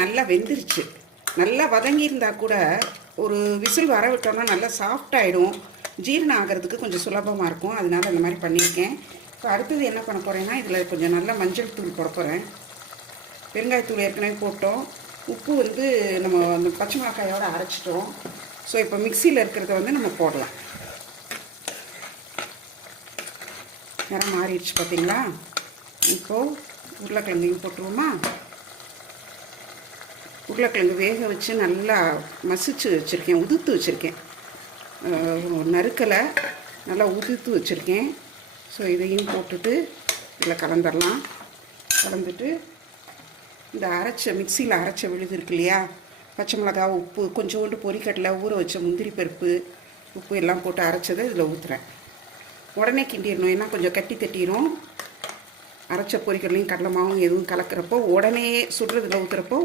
நல்லா வெந்துருச்சு. நல்லா வதங்கியிருந்தா கூட ஒரு விசில் வர விட்டோம்னா நல்லா சாஃப்டாகிடும். ஜீரணம் ஆகிறதுக்கு கொஞ்சம் சுலபமாக இருக்கும். அதனால அந்த மாதிரி பண்ணியிருக்கேன். இப்போ அடுத்தது என்ன பண்ண போகிறேன்னா, இதில் கொஞ்சம் நல்லா மஞ்சள் தூள் போட போகிறேன். பெருங்காயத்தூள் ஏற்கனவே போட்டோம். உப்பு வந்து நம்ம அந்த பச்சை மிளகாயோடு அரைச்சிட்டோம். ஸோ இப்போ மிக்சியில் இருக்கிறத வந்து நம்ம போடலாம். நேரம் மாறிடுச்சு பார்த்தீங்களா? இப்போது உருளைக்கிழங்கையும் போட்டுருவோமா? உருளைக்கிழங்கு வேக வச்சு நல்லா மசிச்சு வச்சுருக்கேன், உதுத்து வச்சுருக்கேன். நறுக்கலை, நல்லா உதுத்து வச்சுருக்கேன். ஸோ இதையும் போட்டுட்டு இதில் கலந்துடலாம். கலந்துட்டு இந்த மிக்சியில் அரைச்ச விழுது இருக்கு இல்லையா, பச்சை மிளகா, உப்பு, கொஞ்சோண்டு பொரிக்கடலை, ஊற வச்ச முந்திரி பருப்பு, உப்பு எல்லாம் போட்டு அரைச்சதை இதில் ஊற்றுறேன். உடனே கிண்டிடணும், ஏன்னா கொஞ்சம் கட்டி தட்டிடும். அரைச்ச பொரிக்கடலையும் கடலை மாவும் எதுவும் கலக்கிறப்போ உடனே சுடுறதுல ஊற்றுறப்போ